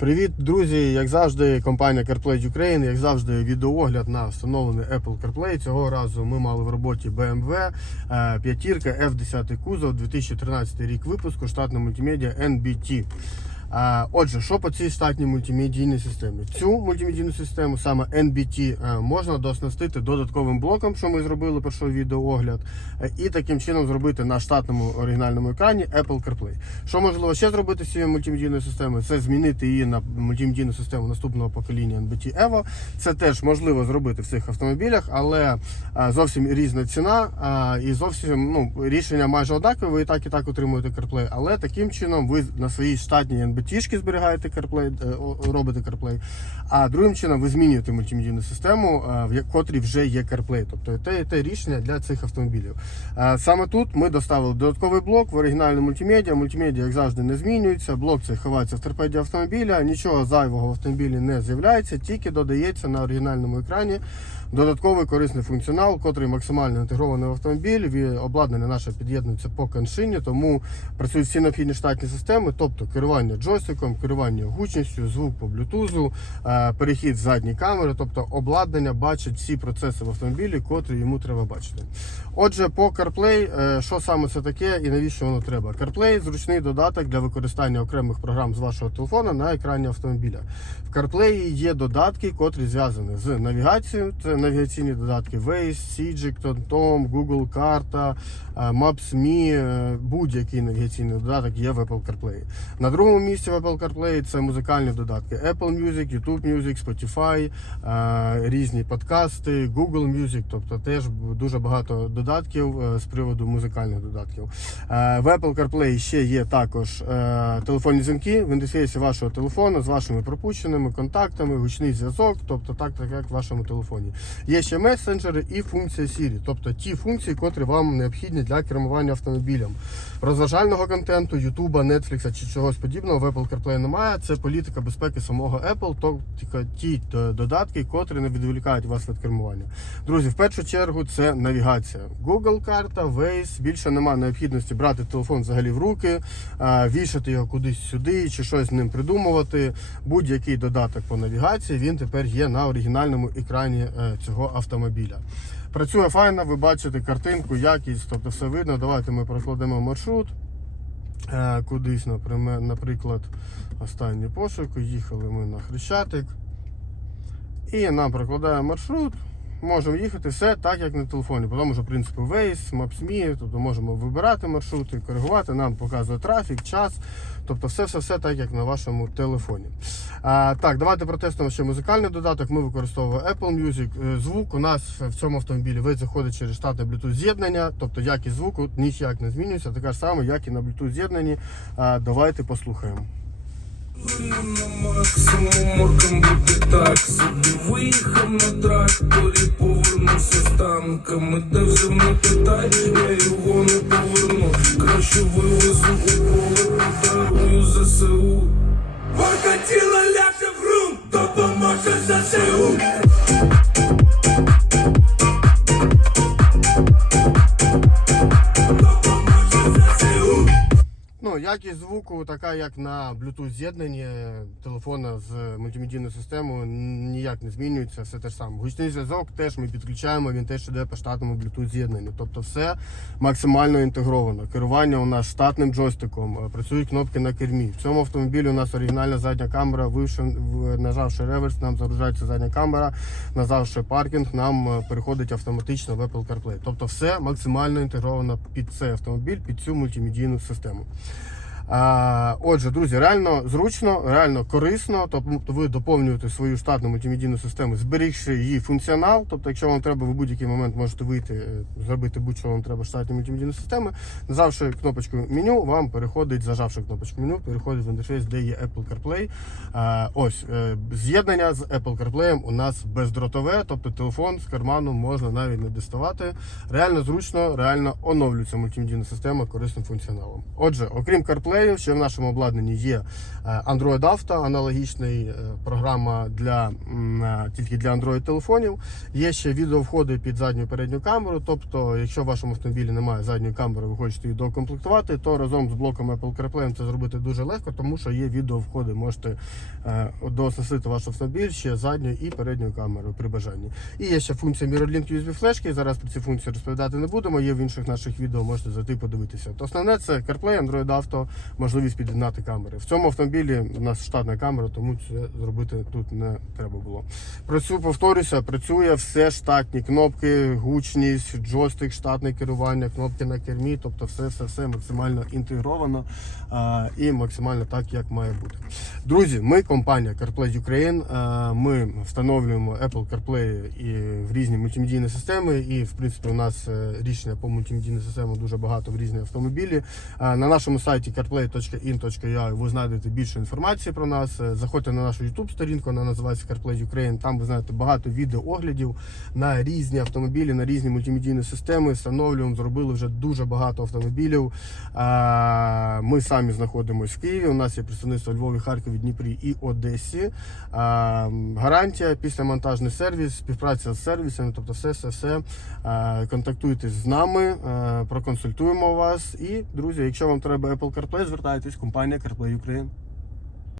Привіт, друзі! Як завжди, компанія CarPlay Ukraine, як завжди, відеоогляд на встановлений Apple CarPlay. Цього разу ми мали в роботі BMW е, п'ятірка F10 кузов 2013 рік випуску, штатна мультимедіа NBT. Отже, що по цій штатній мультимедійній системі? Цю мультимедійну систему, саме NBT, е, можна дооснастити додатковим блоком, що ми зробили перший відеоогляд, е, і таким чином зробити на штатному оригінальному екрані Apple CarPlay. Що можливо ще зробити з цією мультимедійною системою? Це змінити її на мультимедійну систему наступного покоління NBT Evo. Це теж можливо зробити в цих автомобілях, але е, зовсім різна ціна і зовсім ну, рішення майже однакове. Ви і так і так отримуєте CarPlay, але таким чином ви на своїй штатній NBT-шки зберігаєте CarPlay, е, робите CarPlay, а другим чином ви змінюєте мультимедійну систему, е, в котрій вже є CarPlay. Тобто те, те рішення для цих автомобілів. Е, Саме тут ми доставили додатковий блок в оригінальну мультимедіа. Мультимедіа, як завжди, не змінюється. Блок цей ховається в торпеді автомобіля. Нічого зайвого в автомобілі не з'являється, тільки додається на оригінальному екрані додатковий корисний функціонал, котрий максимально інтегрований в автомобіль. Обладнання наше під'єднується по коншині, тому працюють всі необхідні штатні системи, тобто керування джойстиком, керування гучністю, звук по блютузу, е, перехід задньої камери, тобто обладнання бачить всі процеси в автомобілі, котрі йому треба бачити. Отже, по CarPlay, е, що саме це таке і навіщо воно треба? CarPlay зручний додаток для використання окремих програм з вашого телефона на екрані автомобіля. В CarPlay є додатки, котрі зв'язані з навігацією. Це навігаційні додатки Waze, Sigic, TomTom, Google карта, е, Maps.me, будь-який навігаційний додаток є в Apple CarPlay. На другому місці в Apple CarPlay це музикальні додатки Apple Music, YouTube Music, Spotify, е, різні подкасти, Google Music, тобто теж дуже багато додатків е, з приводу музикальних додатків. Е, В Apple CarPlay ще є також телефонні дзвінки в інтерфейсі вашого телефону з вашими пропущеними контактами, гучний зв'язок, тобто так, так як в вашому телефоні. Є ще месенджери і функція Siri, тобто ті функції, котрі вам необхідні для кермування автомобілем. Розважального контенту, YouTube, Netflix чи чогось подібного Apple CarPlay немає. Це політика безпеки самого Apple, тобто ті е, додатки, котрі не відволікають вас від кермування. Друзі, в першу чергу це навігація. Google карта, Waze. Більше немає необхідності брати телефон взагалі в руки, е, вішати його кудись сюди чи щось з ним придумувати. Будь-який додаток по навігації він тепер є на оригінальному екрані е, цього автомобіля. Працює файно, ви бачите картинку, якість, тобто все видно. Давайте ми прокладемо маршрут. Е, Кудись, наприклад, останній пошук. Їхали ми на Хрещатик. І нам прокладає маршрут. Можемо їхати все так, як на телефоні. Тому ж принципу Waze, Maps.me, тобто можемо вибирати маршрути, коригувати, нам показує трафік, час. Тобто все-все-все так, як на вашому телефоні. А, так, давайте протестуємо ще музикальний додаток. Ми використовуємо Apple Music. Е, Звук у нас в цьому автомобілі весь заходить через штатне Bluetooth з'єднання, тобто якість звуку ніяк не змінюється, така ж сама, як і на Bluetooth з'єднанні. Давайте послухаємо. На максимум морком бути так собі. Виїхав на тракторі, повернувся з танками. Де взяв не питай, я його не поверну. Краще вивезу у поле, подарую ЗСУ. Покатіла ляже в грунт, допоможе ЗСУ якість звуку така, як на Bluetooth з'єднанні телефона з мультимедійною системою, ніяк не змінюється, все те ж саме. Гучний зв'язок теж ми підключаємо, він теж іде по штатному Bluetooth з'єднанню. Тобто все максимально інтегровано. Керування у нас штатним джойстиком, е, працюють кнопки на кермі. В цьому автомобілі у нас оригінальна задня камера, вивши, нажавши реверс, нам загружається задня камера, нажавши паркінг, нам е, переходить автоматично в Apple CarPlay. Тобто все максимально інтегровано під цей автомобіль, під цю мультимедійну систему. Отже, друзі, реально зручно, реально корисно. Тобто ви доповнюєте свою штатну мультимедійну систему, зберігши її функціонал. Тобто, якщо вам треба, ви будь-який момент можете вийти, е, зробити будь-що вам треба в штатній мультимедійної системи. Нажавши кнопочку меню, вам переходить, зажавши кнопочку меню, переходить в інтерфейс, де є Apple CarPlay. Ось е, з'єднання з Apple CarPlay у нас бездротове, тобто телефон з карману можна навіть не діставати. Реально зручно, реально оновлюється мультимедійна система корисним функціоналом. Отже, окрім CarPlay, CarPlay. Ще в нашому обладнанні є е, Android Auto, аналогічний е, програма для е, тільки для Android телефонів. Є ще відеовходи під задню передню камеру. Тобто, якщо в вашому автомобілі немає задньої камери, ви хочете її доукомплектувати, то разом з блоком Apple CarPlay це зробити дуже легко, тому що є відеовходи. Можете дооснастити ваш автомобіль ще задньою і передньою камерою при бажанні. І є ще функція MirrorLink USB флешки. Зараз про ці функції розповідати не будемо. Є в інших наших відео, можете зайти подивитися. То основне це CarPlay, Android Auto, можливість під'єднати камери. В цьому автомобілі у нас штатна камера, тому це зробити тут не треба було. Працюю, повторюся, працює все штатні кнопки, гучність, джойстик, штатне керування, кнопки на кермі, тобто все, все, все максимально інтегровано а, і максимально так, як має бути. Друзі, ми компанія CarPlay Ukraine. а, Ми встановлюємо Apple CarPlay і в різні мультимедійні системи. І в принципі у нас е, рішення по мультимедійним системам дуже багато в різні автомобілі. А, На нашому сайті carplay.in.ua ви знайдете більше інформації про нас. Е, Заходьте на нашу YouTube сторінку, вона називається CarPlay Ukraine. Там ви знаєте багато відеооглядів на різні автомобілі, на різні мультимедійні системи. Встановлюємо, зробили вже дуже багато автомобілів. Ми самі знаходимося в Києві. У нас є представництво Львові, Харкові, Дніпрі і Одесі. Гарантія після монтажний сервіс, співпраця з сервісами, тобто все, все, все. Контактуйте з нами, проконсультуємо вас. І, друзі, якщо вам треба Apple CarPlay, звертайтесь, компанія CarPlay Ukraine.